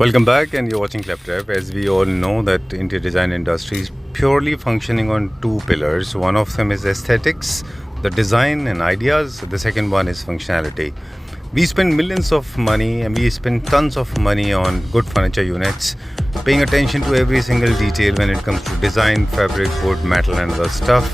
Welcome back, and you're watching Kleptrap. As we all know, that interior design industry is purely functioning on two pillars. One of them is aesthetics, the design and ideas. The second one is functionality. We spend millions of money and we spend tons of money on good furniture units, paying attention to every single detail when it comes to design, fabric, wood, metal and other stuff.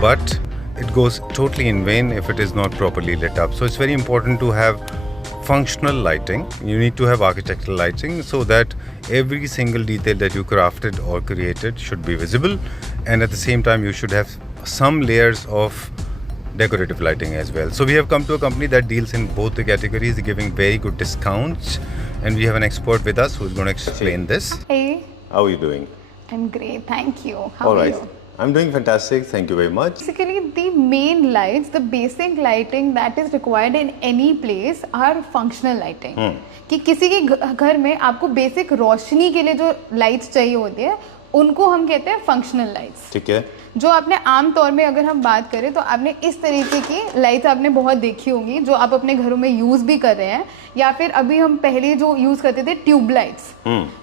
But it goes totally in vain if it is not properly lit up. So it's very important to have functional lighting. You need to have architectural lighting so that every single detail that you crafted or created should be visible, and at the same time you should have some layers of decorative lighting as well. So we have come to a company that deals in both the categories, giving very good discounts, and we have an expert with us who is going to explain this. Hey, How are you doing? I'm great, thank you. How All are right. you? I'm doing fantastic. Thank you very much. Basically, the main lights, the basic lighting that is required in any place are functional lighting. कि किसी के घर में आपको basic रोशनी के लिए जो lights चाहिए होती है उनको हम कहते हैं फंक्शनल लाइट्स. ठीक है. जो आपने आम तौर में अगर हम बात करें तो आपने इस तरीके की लाइट्स आपने बहुत देखी होंगी जो आप अपने घरों में यूज़ भी कर रहे हैं, या फिर अभी हम पहले जो यूज़ करते थे ट्यूब लाइट्स,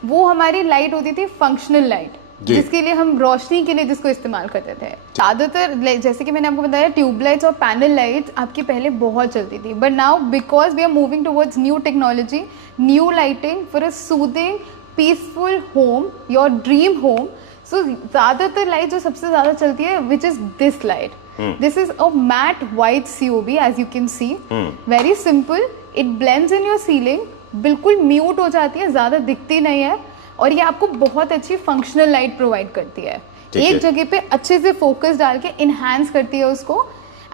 वो हमारी लाइट होती थी फंक्शनल लाइट, जिसके लिए हम रोशनी के लिए जिसको इस्तेमाल करते थे. ज़्यादातर जैसे कि मैंने आपको बताया ट्यूबलाइट्स और पैनल लाइट्स आपकी पहले बहुत चलती थी, but now because we are moving towards new technology, new lighting for a soothing peaceful home, your dream home. So ज़्यादातर लाइट जो सबसे ज़्यादा चलती है which is this light. This is a matt white COB as you can see, very simple. It blends in your ceiling, बिल्कुल mute हो जाती है, ज़्यादा दिखती नहीं है, और ये आपको बहुत अच्छी फंक्शनल लाइट प्रोवाइड करती है. एक जगह पे अच्छे से फोकस डाल के इनहांस करती है उसको,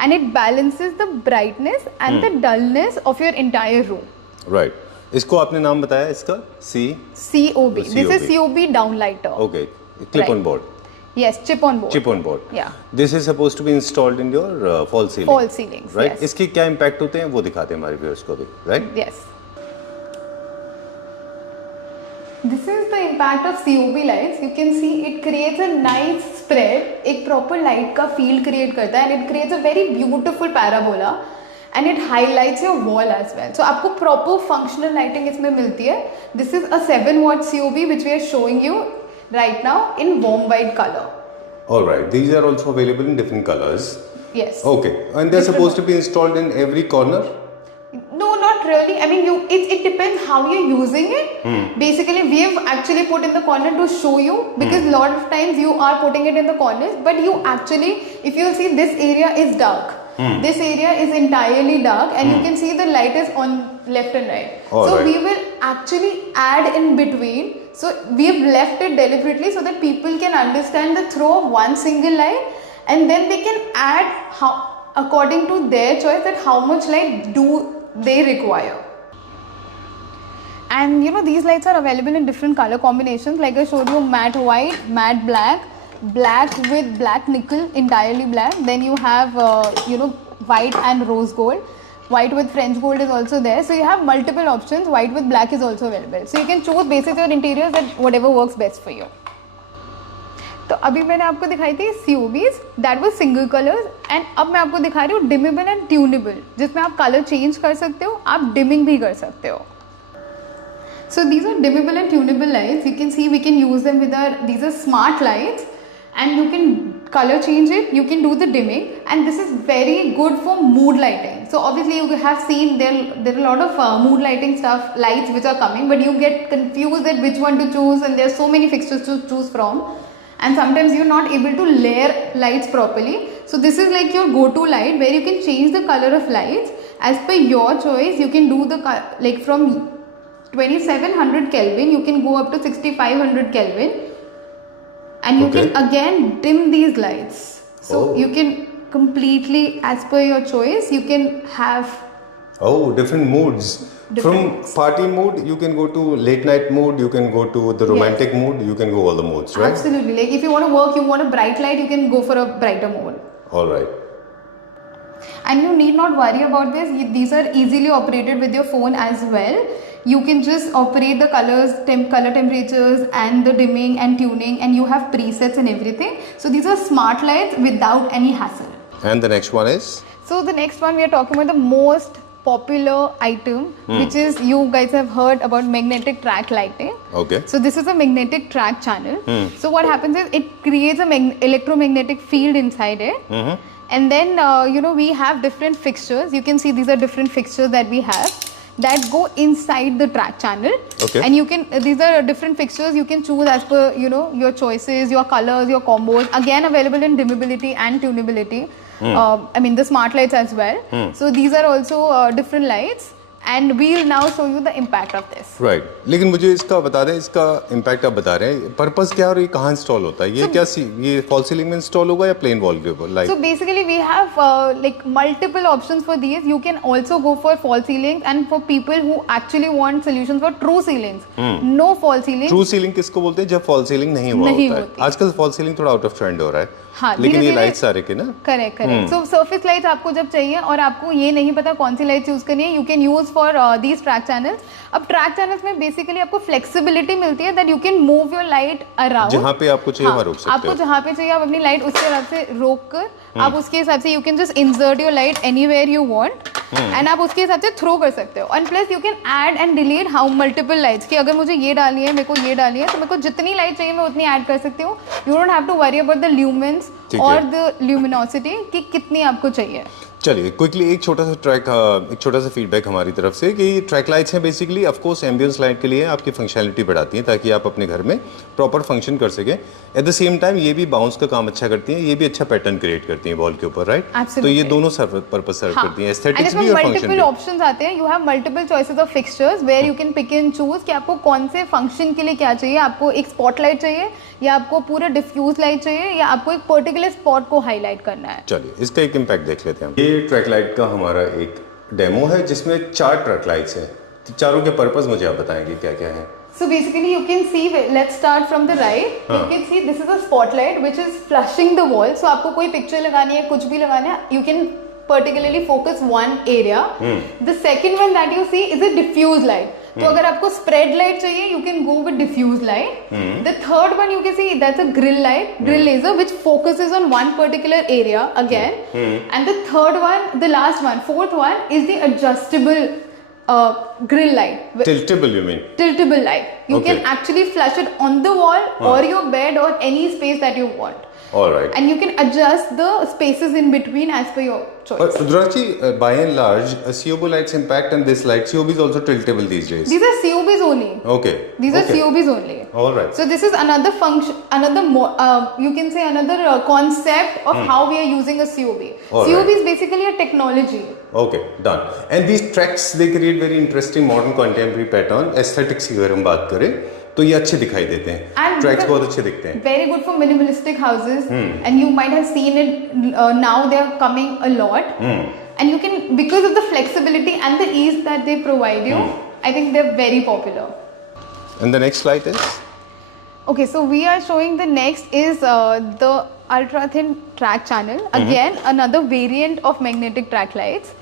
and it balances the brightness and the dullness of your entire room. Right. इसको आपने नाम बताया इसका COB. This is COB down lighter. Okay. Clip on board. Yes, chip on board. Chip on board. Yeah. This is supposed to be installed in your fall ceiling. Fall ceilings. Right. Yes. इसके क्या impact होते हैं वो दिखाते हैं हमारे viewers को भी. Right. Yes. This is the impact of COB lights. You can see it creates a nice spread. एक proper light का feel create करता है, and it creates a very beautiful parabola. And it highlights your wall as well. So आपको proper functional lighting इसमें मिलती है. This is a 7 watt COB which we are showing you right now in warm white color. All right. These are also available in different colors. Yes. Okay. And they're supposed to be installed in every corner? No, not really. I mean, it depends how you're using it. Basically, we have actually put in the corner to show you, because a lot of times you are putting it in the corners, but you actually, if you see, this area is dark. This area is entirely dark, and you can see the light is on left and right. All right. We will actually add in between. So we have left it deliberately so that people can understand the throw of one single light, and then they can add how according to their choice that how much light do they require. And you know, these lights are available in different color combinations, like I showed you, matte white, matte black, black with black nickel, entirely black. Then you have white and rose gold. White with French gold is also there. So you have multiple options. White with black is also available. So you can choose based on your interiors that whatever works best for you. तो अभी मैंने आपको दिखाई थी COBs, that was single colors, and अब मैं आपको दिखा रही हूँ dimmable and tunable, जिसमें आप कलर चेंज कर सकते हो, आप dimming भी कर सकते हो. So these are dimmable and tunable lights. You can see we can use them with these are smart lights, and you can color change it, you can do the dimming, and this is very good for mood lighting. So obviously you have seen there are a lot of mood lighting stuff, lights which are coming, but you get confused at which one to choose, and there are so many fixtures to choose from, and sometimes you're not able to layer lights properly. So this is like your go-to light where you can change the color of lights as per your choice. You can do the like from 2700 Kelvin you can go up to 6500 Kelvin, and you can again dim these lights. So you can completely, as per your choice, you can have different moods. From party mood you can go to late night mood, you can go to the romantic mood, you can go all the moods, right? Absolutely. Like if you want to work, you want a bright light, you can go for a brighter mode. All right. And you need not worry about this. These are easily operated with your phone as well. You can just operate the colors, color temperatures and the dimming and tuning, and you have presets and everything. So these are smart lights without any hassle. And the next one is? So the next one we are talking about the most popular item, which is you guys have heard about magnetic track lighting. Okay. So this is a magnetic track channel. So what happens is it creates a electromagnetic field inside it. And then we have different fixtures. You can see these are different fixtures that we have that go inside the track channel. Okay. And you can these are different fixtures you can choose as per your choices, your colors, your combos. Again, available in dimmability and tunability. I mean the smart lights as well. So these are also different lights, and we'll now show you the impact of this. Right लेकिन मुझे इसका बता दें, इसका impact आप बता रहे हैं, पर्पस क्या और ये कहाँ इंस्टॉल होता है? ये फॉल सीलिंग में इंस्टॉल होगा या प्लेन वॉल के ऊपर light? So basically we have like multiple options for these. You can also go for fall ceilings, and for people who actually want solutions for true ceilings. No fall ceiling. True ceiling किसको बोलते हैं? जब fall ceiling नहीं हुआ नहीं होता है. होती. आजकल फॉल सीलिंग थोड़ा आउट ऑफ ट्रेंड हो रहा है. हाँ, लेकिन ये धीरे-धीरे- लाइट्स आ रहे के ना. करेक्ट. सो सरफेस लाइट्स आपको जब चाहिए और आपको ये नहीं पता कौन सी लाइट्स यूज करनी है, you can use for these track channels. अब ट्रैक चैनल्स में बेसिकली आपको फ्लेक्सिबिलिटी मिलती है that you can move your light around. जहाँ पे आपको चाहिए वहाँ रोक सकते हो. आपको जहाँ पे चाहिए आप अपनी लाइट उसके हिसाब से रोक कर आप उसके हिसाब से you can just insert your light anywhere you want, and आप उसके हिसाब से थ्रो कर सकते हो. And plus you can add and delete how multiple lights, कि अगर मुझे ये डालनी है, मेरे को ये डालनी है, तो मेरे को जितनी लाइट चाहिए मैं उतनी ऐड कर सकती हूँ. You don't have to worry about the lumens और द ल्यूमिनोसिटी कि कितनी आपको चाहिए. चलिए क्विकली एक छोटा सा फीडबैक हमारी तरफ से कि ट्रैक लाइट्स हैं basically of course ambience light के लिए आपकी फंक्शनैलिटी बढ़ाती हैं ताकि आप अपने घर में प्रॉपर फंक्शन कर सकें. एट द सेम टाइम ये भी बाउंस का काम अच्छा करती हैं, ये भी अच्छा पैटर्न क्रिएट करती हैं वॉल के ऊपर, राइट? तो ये दोनों पर्पस सर्व करती हैं, एस्थेटिक्स भी और फंक्शन भी. ऑप्शंस आते हैं. You have multiple choices of fixtures where you can pick and choose कि आपको कौन से फंक्शन के लिए क्या चाहिए. आपको एक स्पॉटलाइट चाहिए या आपको पूरा डिफ्यूज लाइट चाहिए या आपको एक पर्टिकुलर स्पॉट को हाईलाइट करना है. चलिए इसका एक इम्पैक्ट देख लेते हैं. ये ट्रैक लाइट का हमारा एक डेमो है जिसमें 4 ट्रैक लाइट्स हैं. चारों के पर्पस मुझे आप बताएंगे क्या क्या है? So basically you can see, let's start from the right. You can see this is a spotlight which is flushing the wall. So आपको कोई पिक्चर लगानी है, कुछ भी लगाना है, you can particularly focus one area. The second one that you see is a diffuse light. तो अगर आपको spread light चाहिए, you can go with diffuse light. The third one you can see that's a grill light, grill laser, which focuses on one particular area again. And the third one, the last one, fourth one is the adjustable grill light. Tiltable you mean? Tiltable light. You Okay. can actually flush it on the wall or your bed or any space that you want. All right. And you can adjust the spaces in between as per your choice. But Rudraj ji, by and large, COB lights impact and this light, COB is also tiltable these days. These are COBs only. Okay. These are Okay. COBs only. All right. So this is another function, you can say another concept of how we are using a COB. All COB right. is basically a technology. Okay, done. And these tracks, they create very interesting modern contemporary pattern. Aesthetics की अगर हम बात करें तो ये अच्छे दिखाई देते हैं. And Tracks बहुत अच्छे दिखते हैं. Very good for minimalistic houses, and you might have seen it now. They are coming a lot, and you can, because of the flexibility and the ease that they provide you, I think they're very popular. And the next light is? Okay, so we are showing the next is the ultra thin track channel. Again, another variant of magnetic track lights.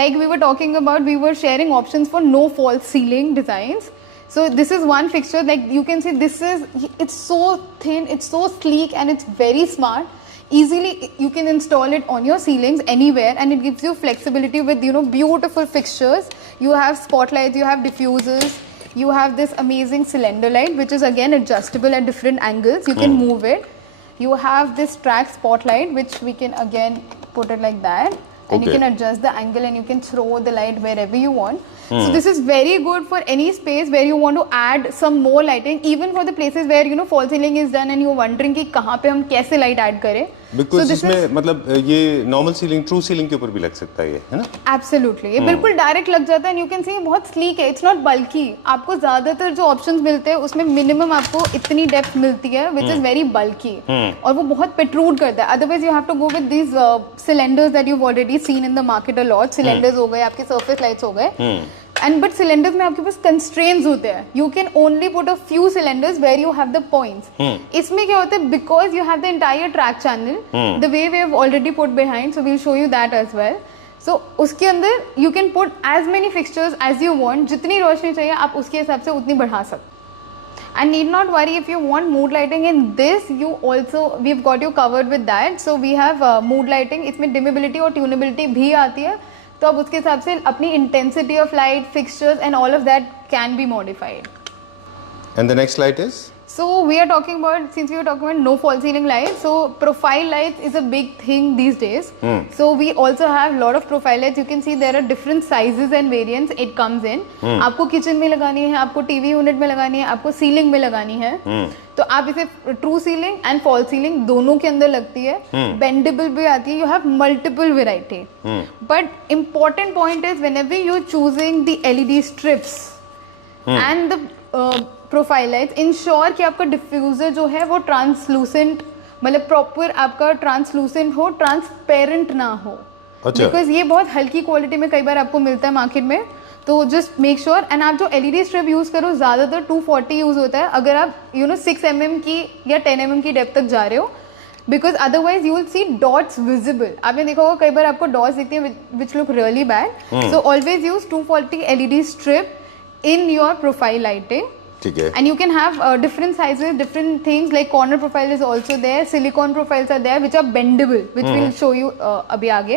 Like we were talking about, we were sharing options for no false ceiling designs. So this is one fixture, like you can see it's so thin, it's so sleek, and it's very smart. Easily you can install it on your ceilings anywhere, and it gives you flexibility with beautiful fixtures. You have spotlights, you have diffusers, you have this amazing cylinder light which is again adjustable at different angles. You can move it. You have this track spotlight which we can again put it like that, and you Okay. can adjust the angle and you can throw the light wherever you want. So this is very good for any space where you want to add some more lighting, even for the places where fall ceiling is done and you're wondering कि कहाँ पे हम कैसे light add करें. Because this इसमें is मतलब ये normal ceiling, true ceiling के ऊपर भी लग सकता है ये, है ना? absolutely, ये बिल्कुल डायरेक्ट लग जाता है. and you can see बहुत sleek है, it's not bulky. आपको ज्यादातर जो options मिलते हैं उसमें minimum आपको इतनी depth मिलती है which is very bulky, और वो बहुत protrude करता है. Otherwise you have to go with these cylinders that you've already seen in the market a lot. Cylinders हो गए, आपके surface lights हो गए. And but cylinders में आपके पास constraints होते हैं. You can only put a few cylinders where you have the points. इसमें क्या होता है, because you have the entire track channel, the way we have already put behind, so we'll show you that as well. So उसके अंदर you can put as many fixtures as you want. जितनी रोशनी चाहिए आप उसके हिसाब से उतनी बढ़ा सकते. And need not worry if you want mood lighting in this. We've got you covered with that. So we have mood lighting. इसमें dimmability और tunability भी आती है. तो अब उसके हिसाब से अपनी intensity of light, fixtures and all of that can be modified. And the next light is? So we are talking about, since we are talking about no false ceiling lights, so profile lights is a big thing these days. So we also have lot of profile lights. You can see there are different sizes and variants it comes in. आपको kitchen में लगानी है, आपको TV unit में लगानी है, आपको ceiling में लगानी है. तो आप इसे true ceiling and fall ceiling दोनों के अंदर लगती है. बेंडेबल भी आती है. You have multiple variety. But important point is whenever you are choosing the LED strips and the profile lights, ensure कि आपका डिफ्यूजर जो है वो ट्रांसलूसेंट, मतलब प्रॉपर आपका ट्रांसलूसेंट हो, ट्रांसपेरेंट ना हो. बिकॉज ये बहुत हल्की क्वालिटी में कई बार आपको मिलता है मार्केट में. तो जस्ट मेक श्योर. एंड आप जो एलईडी स्ट्रिप यूज करो, ज़्यादातर 240 यूज होता है अगर आप 6 mm की या 10 mm की डेप्थ तक जा रहे हो. Because otherwise you will see dots visible. आपने देखा होगा कई बार आपको डॉट्स दिखती है which look really bad. So always use 240 LED strip in your profile lighting. Okay. And you can have different sizes, different things, like corner profile is also there, silicone profiles are there which are bendable, which we'll show you abhi aage.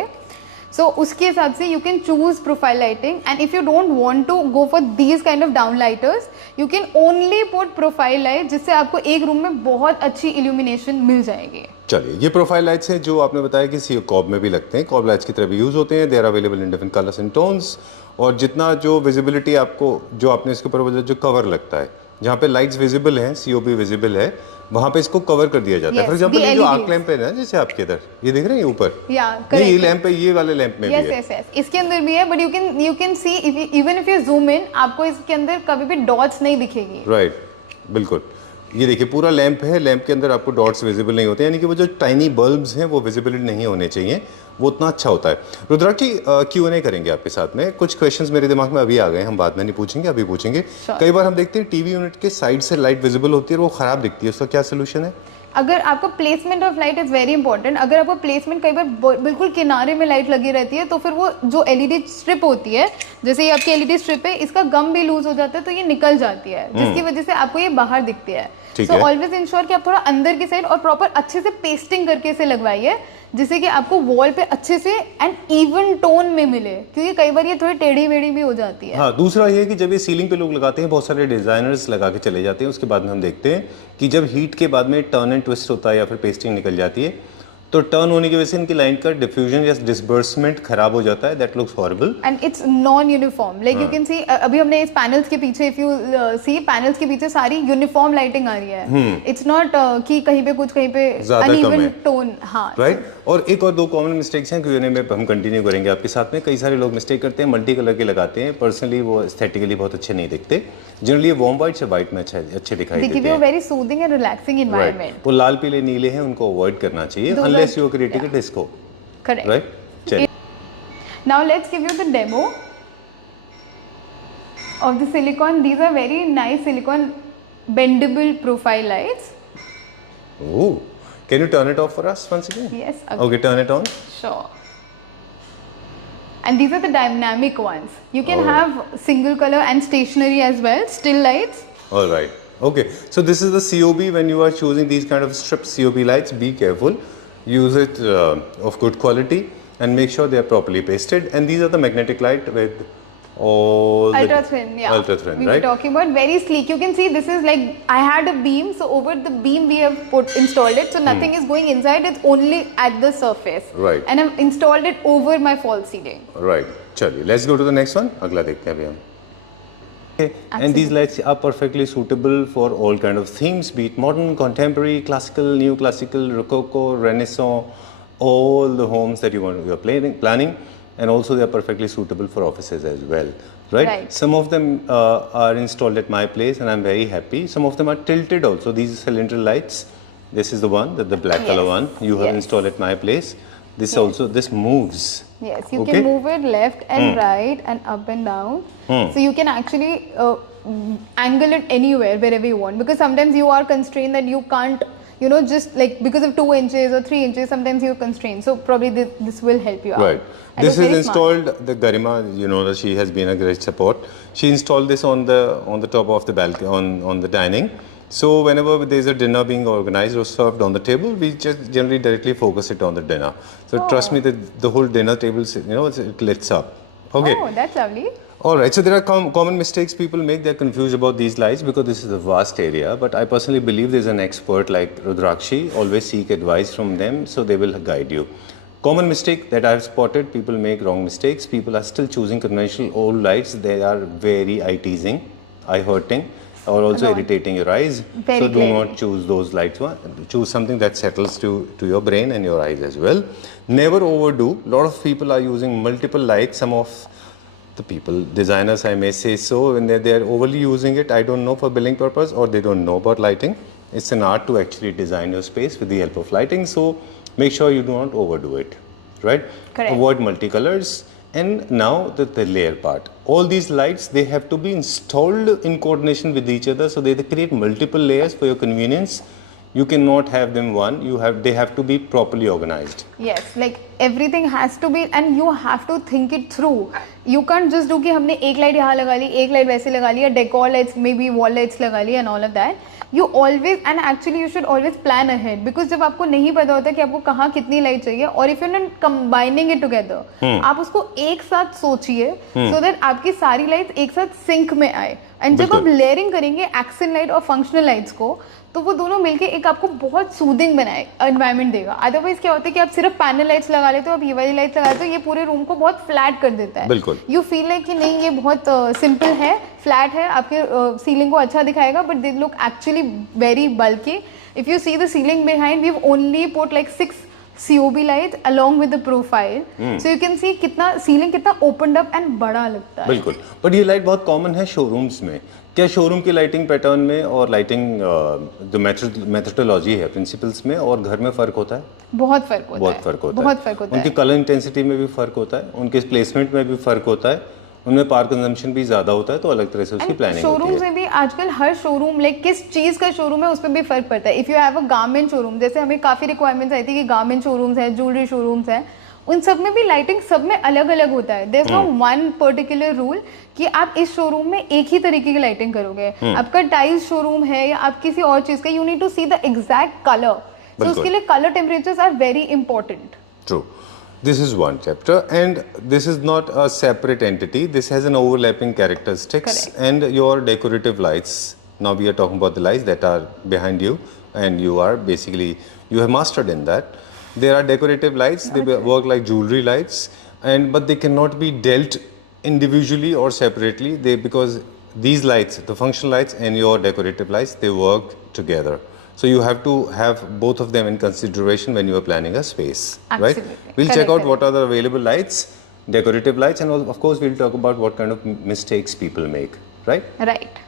So uske hisab se you can choose profile lighting, and if you don't want to go for these kind of downlighters, you can only put profile light जिससे आपको एक room में बहुत अच्छी illumination मिल जाएगी. चलिए, ये profile lights हैं जो आपने बताया कि कॉब में भी लगते हैं. कॉब लाइट्स की तरह भी यूज होते हैं. They are available in different colours and tones. और जितना जो विजिबिलिटी आपको, जो आपने इसके ऊपर जो कवर लगता है, जहाँ पे लाइट्स विजिबल हैं, सीओबी विजिबल है, वहाँ पे इसको कवर कर दिया जाता है. फॉर एग्जांपल ये जो आर्क लैंप है ना, जैसे आपके इधर ये देख रहे हैं ऊपर, ये लैंप है, ये वाले लैंप में भी है. यस, इसके अंदर भी है. But you can see even if you zoom in, आपको इसके अंदर कभी भी डॉट्स नहीं दिखेगी. राइट, बिल्कुल. ये देखिए पूरा लैंप है. लैंप के अंदर आपको डॉट्स विजिबल नहीं होते, यानी कि वो जो टाइनी बल्ब्स हैं वो विजिबिलिटी नहीं होने चाहिए. वो उतना अच्छा होता है. रुद्राक्ष जी, Q&A करेंगे आपके साथ में. कुछ क्वेश्चंस मेरे दिमाग में अभी आ गए, हम बाद में नहीं पूछेंगे, अभी पूछेंगे. कई बार हम देखते हैं टीवी यूनिट के साइड से लाइट विजिबल होती है और वो खराब दिखती है. उसका क्या सोल्यूशन है? अगर आपका placement of light is very important. अगर आपका प्लेसमेंट कई बार बिल्कुल किनारे में लाइट लगी रहती है, तो फिर वो जो एलईडी स्ट्रिप होती है, जैसे ये आपकी एलईडी स्ट्रिप है, इसका गम भी लूज हो जाता है, तो ये निकल जाती है, जिसकी वजह से आपको ये बाहर दिखती है. सो ऑलवेज इंश्योर कि आप थोड़ा अंदर की साइड और प्रॉपर अच्छे से पेस्टिंग करके इसे लगवाइए, जिससे कि आपको वॉल पे अच्छे से एंड इवन टोन में मिले, क्योंकि कई बार ये थोड़ी टेढ़ी मेढ़ी भी हो जाती है. हाँ, दूसरा ये है कि जब ये सीलिंग पे लोग लगाते हैं, बहुत सारे डिजाइनर्स लगा के चले जाते हैं. उसके बाद में हम देखते हैं कि जब हीट के बाद में टर्न एंड ट्विस्ट होता है या फिर पेस्टिंग निकल जाती है, तो टर्न होने की वजह से इनकी लाइन का डिफ्यूजन या डिस्बर्समेंट खराब हो जाता है. That looks horrible and it's non uniform. Like you can सी, अभी हमने इस पैनल्स के पीछे, इफ यू सी पैनल्स के पीछे सारी यूनिफॉर्म लाइटिंग आ रही है. इट्स नॉट कि कहीं पे कुछ, कहीं पे अनइवन टोन. हाँ, राइट. और एक और दो कॉमन मिस्टेक्स हैं Q&A में हम कंटिन्यू करेंगे आपके साथ में. कई सारे लोग मिस्टेक करते हैं, मल्टी कलर के लगाते हैं. पर्सनली वो एस्थेटिकली बहुत अच्छे नहीं दिखते. जनरली वार्म व्हाइट से व्हाइट में अच्छे दिखाई देते हैं. Very soothing and relaxing environment. वो लाल पीले नीले हैं, उनको अवॉइड करना चाहिए unless you are creating a disco. Correct, right. चलिए, now let's give you the demo of the silicon. These are very nice silicon bendable profile lights. Oh, can you turn it off for us once again? Yes. Okay, turn it on. Sure. And these are the dynamic ones. You can have single color and stationary as well, still lights. All right. Okay. So this is the COB. When you are choosing these kind of strip COB lights, be careful. Use it of good quality and make sure they are properly pasted. And these are the magnetic light with all ultra thin. Yeah. Ultra thin, we right? were talking about very sleek. You can see this is like, I had a beam, so over the beam we have installed it, so nothing is going inside. It's only at the surface. Right. And I've installed it over my false ceiling. Right. चलिए, let's go to the next one. अगला देखते हैं अभी हम. Okay. And these lights are perfectly suitable for all kind of themes, be it modern, contemporary, classical, neoclassical, rococo, renaissance, all the homes that you are planning. And also they are perfectly suitable for offices as well, right? Some of them are installed at my place and I'm very happy. Some of them are tilted also. These cylinder lights, this is the one, the black color one you have installed at my place. This also, this moves. Yes, you can move it left and right and up and down. So you can actually angle it anywhere, wherever you want. Because sometimes you are constrained that you can't, just like because of 2 inches or 3 inches, sometimes you're constrained. So probably this will help you out. Right. This is installed, the Garima, that she has been a great support. She installed this on the top of the balcony, on the dining. So whenever there is a dinner being organized or served on the table, we just generally directly focus it on the dinner. So trust me, the whole dinner table, it lights up. Okay. Oh, that's lovely. All right, so there are common mistakes people make. They're confused about these lights because this is a vast area. But I personally believe there's an expert like Rudrakshi. Always seek advice from them so they will guide you. Common mistake that I've spotted, people make wrong mistakes. People are still choosing conventional old lights. They are very eye-teasing, eye-hurting, or also irritating your eyes. Very so do clearly. not choose those lights. Choose something that settles to your brain and your eyes as well. Never overdo. A lot of people are using multiple lights. Some of the people, designers I may say so, when they're overly using it, I don't know, for billing purpose, or they don't know about lighting. It's an art to actually design your space with the help of lighting, so make sure you do not overdo it, right? Correct. Avoid multicolors. And now the layer part. All these lights, they have to be installed in coordination with each other, so they create multiple layers for your convenience. You cannot have them one, they have to be properly organized. Yes, like everything has to be, and you have to think it through. You can't just do कि हमने एक light यहाँ लगा ली, एक light वैसे लगा ली, या decor lights, maybe wall lights लगा ली, and all of that. You always, and actually you should always plan ahead, because जब आपको नहीं पता होता कि आपको कहाँ कितनी लाइट चाहिए, और if you're not combining it together, आप उसको एक साथ सोचिए, so that आपकी सारी लाइट्स एक साथ सिंक में आए. एंड जब आप लेयरिंग करेंगे एक्सेंट लाइट और फंक्शनल लाइट्स को, तो वो दोनों मिलके एक आपको बहुत सूदिंग बनाए एनवायरनमेंट देगा. अदरवाइज क्या होता है कि आप सिर्फ पैनल लाइट्स लगा लेते हो, आप ये वाली लाइट्स लगा लेते हो, ये पूरे रूम को बहुत फ्लैट कर देता है. बिल्कुल. यू फील लाइक कि नहीं ये बहुत सिंपल है, फ्लैट है, आपके सीलिंग को अच्छा दिखाएगा, but they look actually very bulky. If you see the ceiling behind, we have only put like 6 COB lights along with the profile, so you can see कितना सीलिंग कितना opened up and बड़ा लगता है. बिल्कुल. But ये light बहुत common है showrooms में. क्या शोरूम की लाइटिंग पैटर्न में और लाइटिंग जो मेथडोलॉजी है प्रिंसिपल्स में और घर में फ़र्क होता है? बहुत फ़र्क होता है. बहुत फ़र्क होता है. बहुत फ़र्क होता है. उनकी कलर इंटेंसिटी में भी फ़र्क होता है, उनके प्लेसमेंट में भी फ़र्क होता है, उनमें पावर कंजम्पशन भी ज़्यादा होता है, तो अलग तरह से उसकी प्लानिंग होती शोरूम है. में भी आजकल हर शोरूम लाइक किस चीज़ का शोरूम है उस पर भी फ़र्क पड़ता है. If you have a garment showroom, जैसे हमें काफ़ी रिक्वायरमेंट्स आई थी कि गारमेंट शोरूम्स हैं, ज्वेलरी शोरूम्स हैं, उन सब में भी लाइटिंग सब में अलग अलग होता है. There is no one particular rule कि आप इस शोरूम में एक ही तरीके की लाइटिंग करोगे. आपका टाइल्स शोरूम है या आप किसी और चीज़ का, you need to see the exact colour. So उसके लिए colour temperatures are very important. True. This is one chapter, and this is not a separate entity. This has an overlapping characteristics. Correct. And your decorative lights. Now we are talking about the lights that are behind you, and you have mastered in that. There are decorative lights. They work like jewelry lights, but they cannot be dealt individually or separately. Because these lights, the functional lights and your decorative lights, they work together. So you have to have both of them in consideration when you are planning a space, right? Absolutely. We'll Correct, check out correct. what are the available lights, decorative lights, and of course we'll talk about what kind of mistakes people make, right? Right.